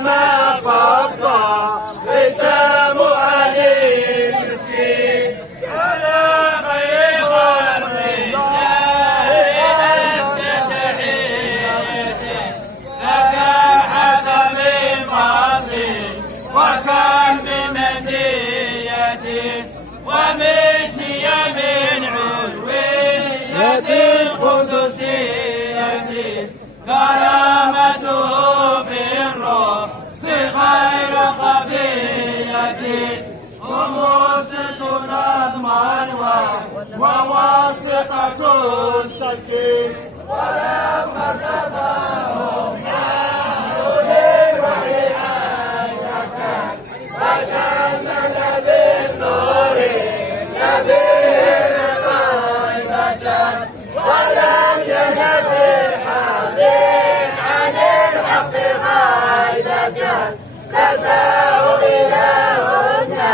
ما فضى ختام علي المسكين على خير خلق الله أزكى تحيته لك حسب الفضل وكان بمزيته ومشي من علوية القدسية كرامته بالروح بغير خفية وموسط نظما وواسطة السكين ولا مرتبهم يا الوحي آية وجمل بالنور نبيل غيبة ولم ينفر حالين عن الحق غيبة نساه إلهنا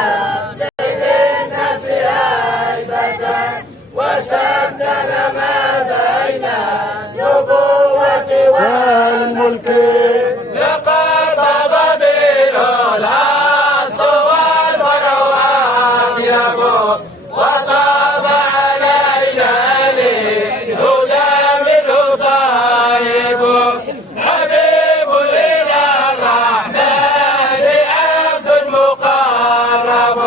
سيد الناس هيبة وشتل ما بين النبوة والملك لقد طاب منه الأصل والفرع أطيب وصاب علينا للهدى منه صاحب حبيب إلى الرحمن عبد مقرب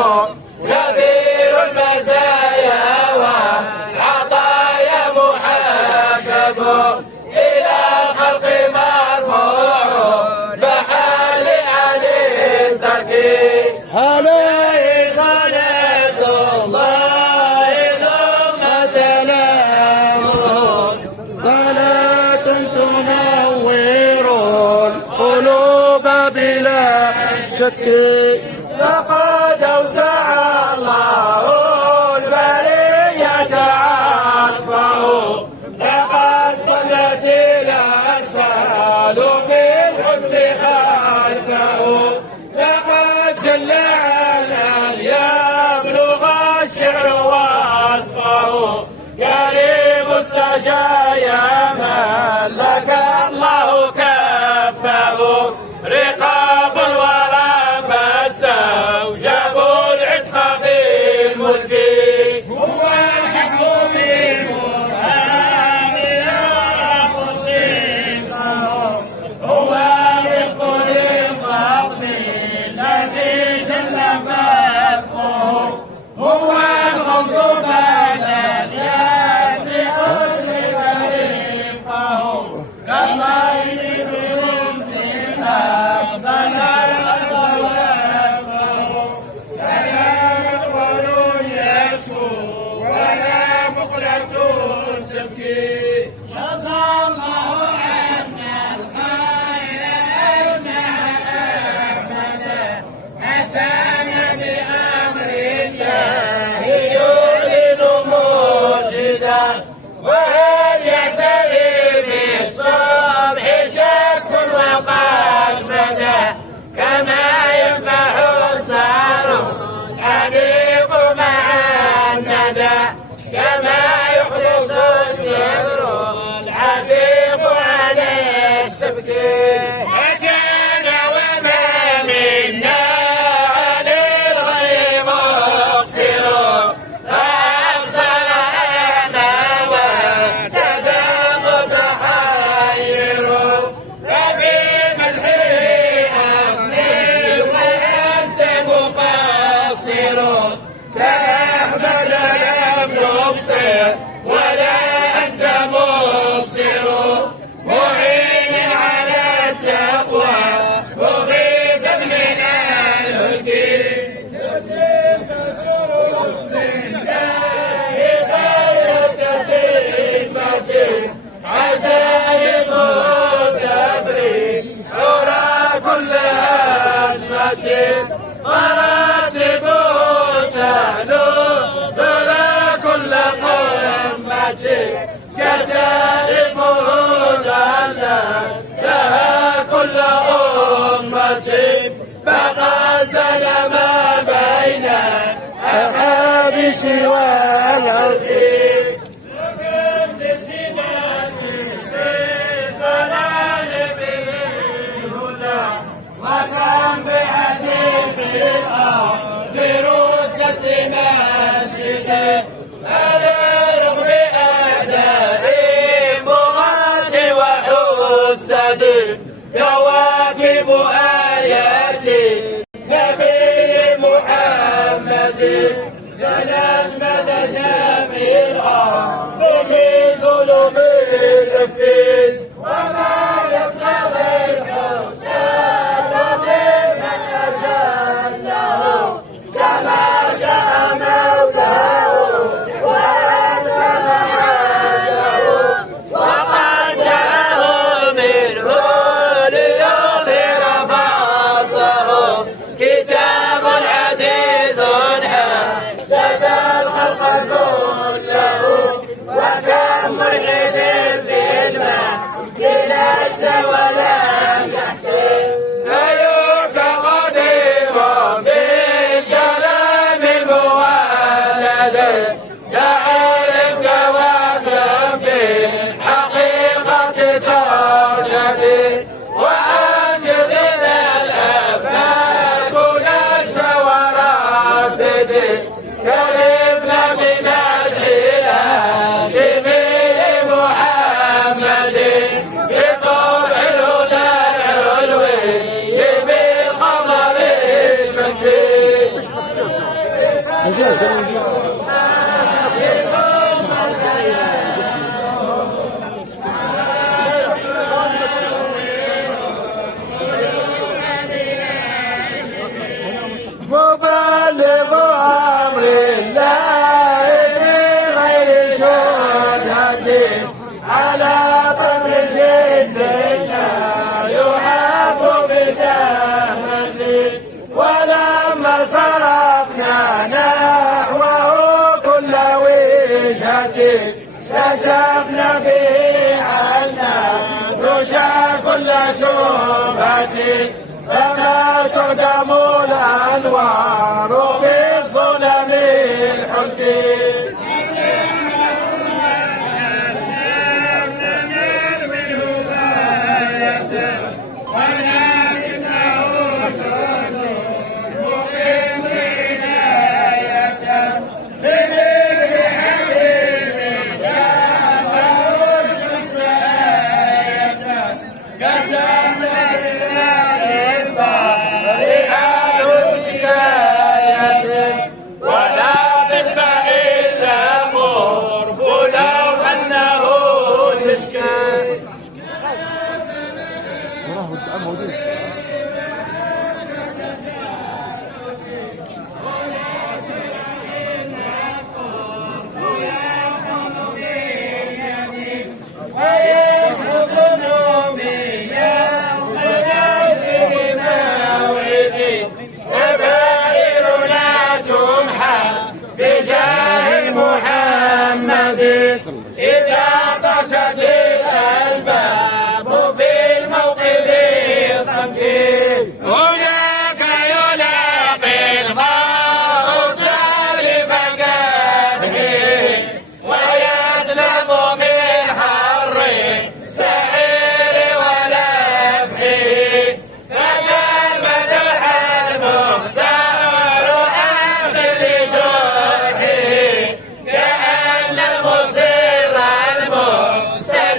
نذير المزايا والعطايا محبب إلى الخلق مرفوع بحال عن الترك عليه صلاة الله ثم سلامه صلاة تنور القلوب بلا شك لقد أوسع الله البرية عطفه لقد صلت الأرسال بالقدس خلفه لقد جل على ليبلغ الشعر وصفه كريم السجايا من لك الله كفه رقاب الورى فاستوجبوا العتق بالملك هو الحق بالقرآن يعرف صدقهم هو رزق للفضل الذي جل فاسقه هو الغوث بعد الياس أدرك رفقه كصيد رمز أفضل الأخوات لا مقبل يشكو ولا مقلة تبكي جزى الله عنا الخير أرجع أحمد أتانا بأمر الله يعلن مرشدا وهل يعتري بالصبح شك وقد بدا كما ينفح الزهر الحديق مع الندى كما يخلص الجبر العتيق على السبك أكان وما منا على الغيب مبصر فأبصر تبصر ولا أنت مبصر معين على التقوى مغيثا من الهدي عزائم تبري عرى كل أزمة مراتب تعلو دون كل قمة كتائب ذلتها كل أمة فقد ما بين الحبش والعرق وكم بأتيك الأرض ردت لمسجد على رغم أداء بغاة وحسد كواكب آيات نبي محمد جنت مدى جميع الأرض من ظلم الإفك وما يبتغي الحسن كما شاء مولاه وأسلم حاله وقد جاءه منه ليظهر فضله كتاب عزيز حسس الخلق كله وكم ملحد في الماء ليس ولم يحكي لا يعتقد بالكلام المولد تعرف كواكب بالحقيقة ترشد وأنشد الأفاق كل الشوارب كلفنا بمدح الهاشمي محمد بصبح الهدى العلوي بالقمر المجيد مبلغ أمر الله بغير شهدة على طمر سيدنا يحب بزهمته ولما صرفنا نحوه كل وجهة كشفنا به عنا رجع كل شبهة فما تهدم الأنوار في الظلم الحلك إذا طشت الألباب في الموقف الخمسين هناك يلاقي المرء سالف قدره ويسلم من حر السعير ولفحه فتلمذ المختار أسر جرحه كأن المصير المستقيم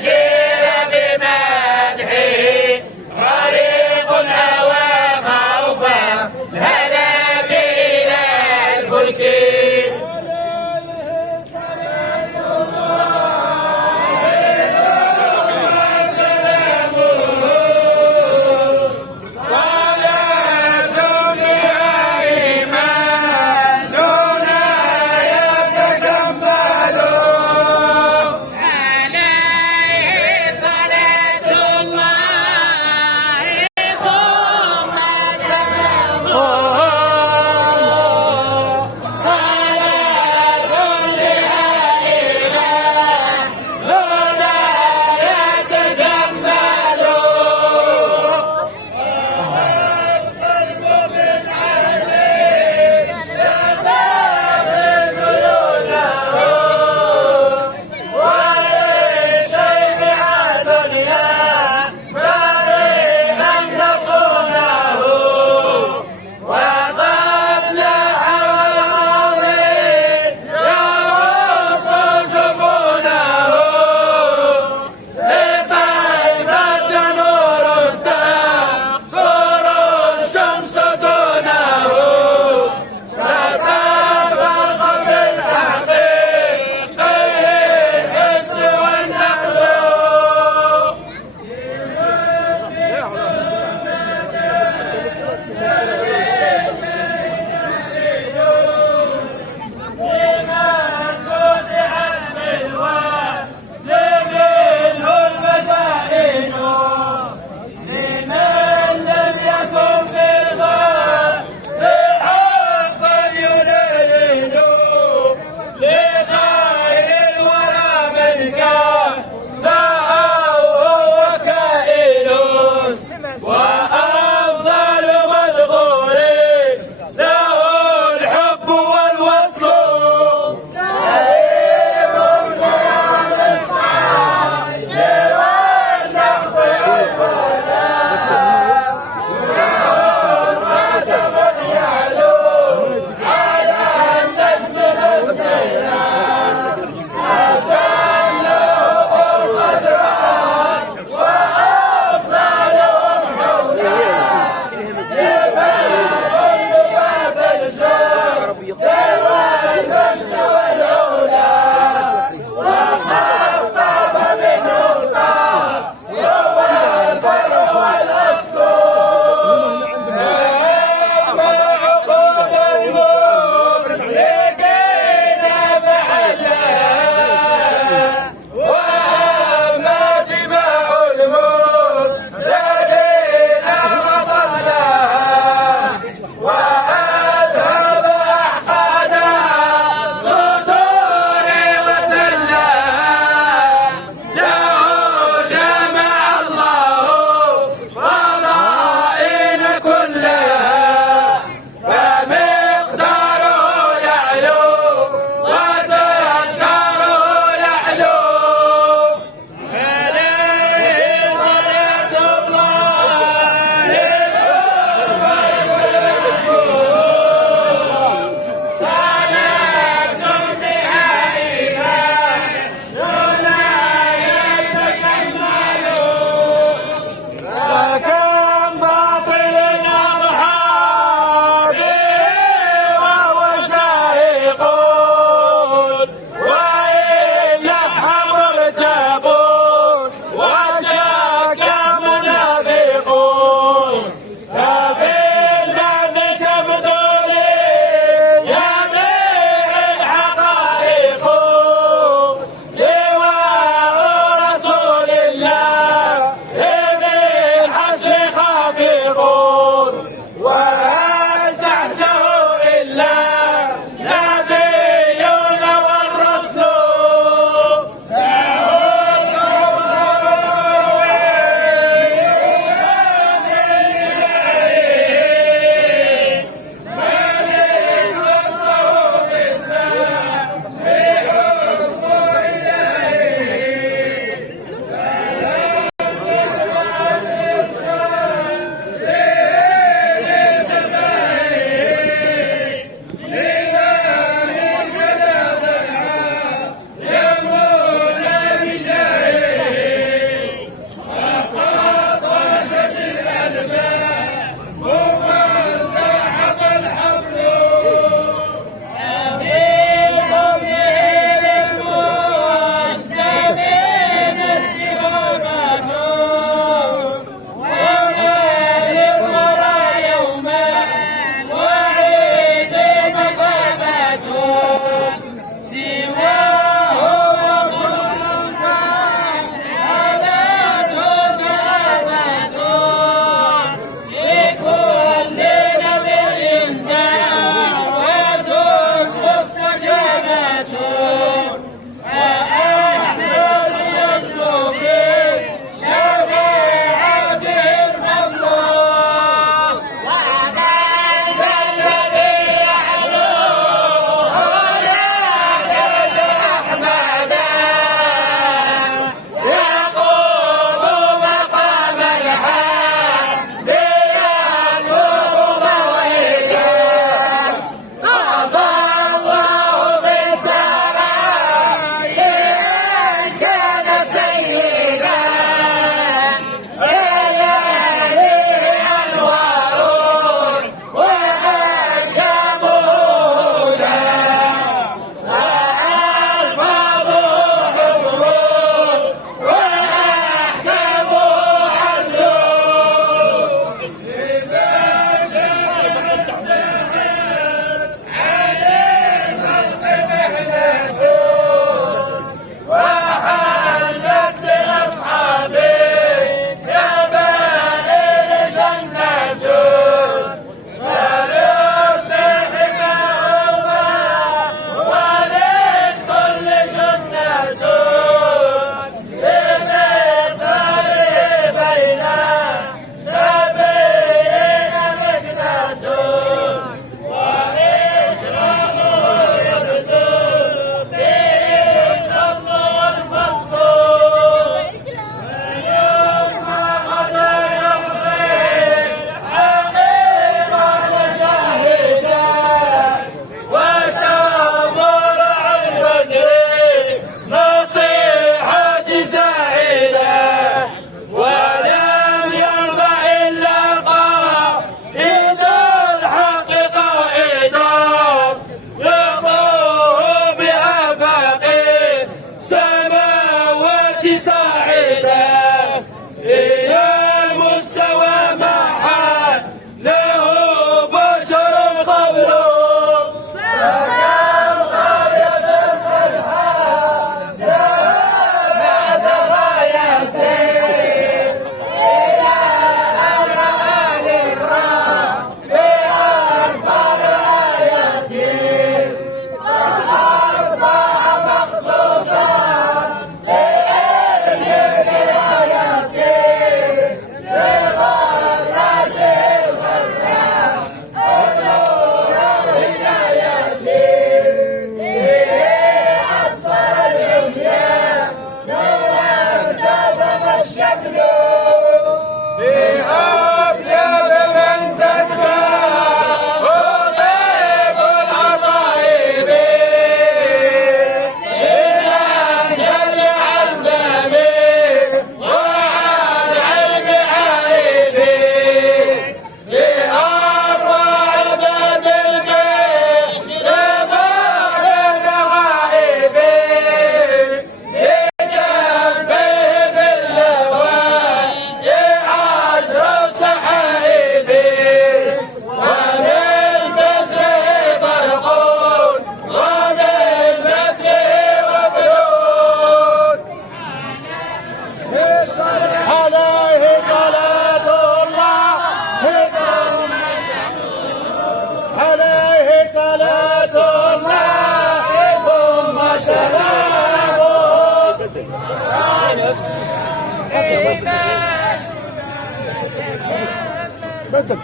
مدد.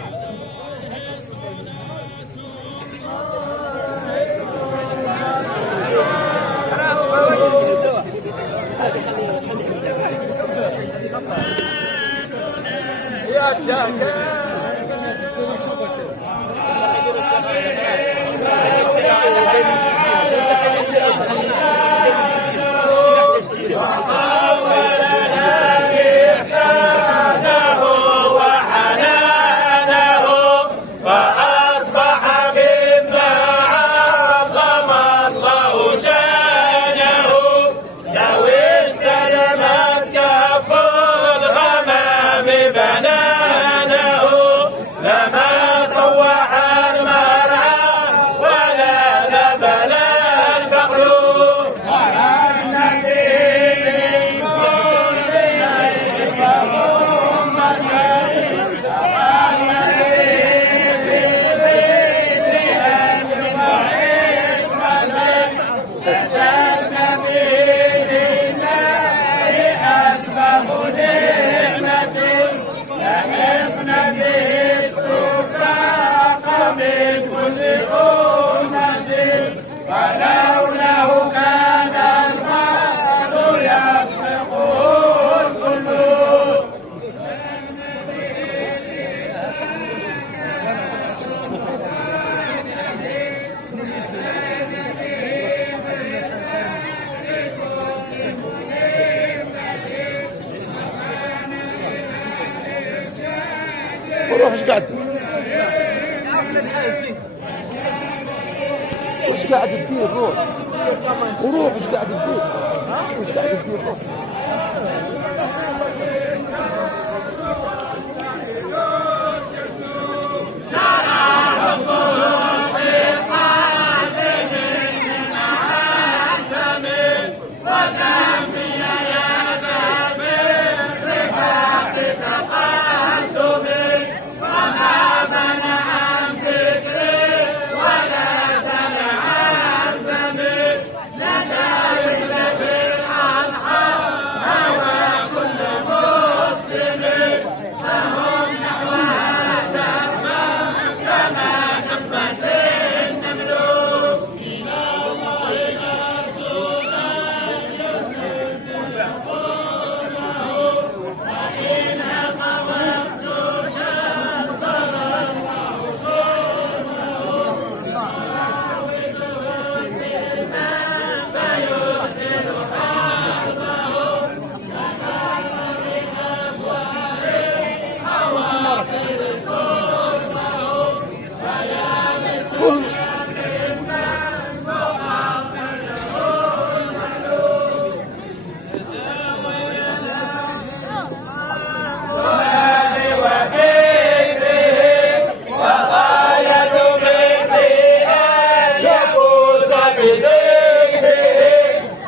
يا جاكر وروح ايش قاعد وش قاعد تدير؟ روح وروح ايش قاعد تدير؟ وش قاعد تدير؟ روح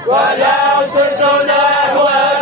ولو سرت نحو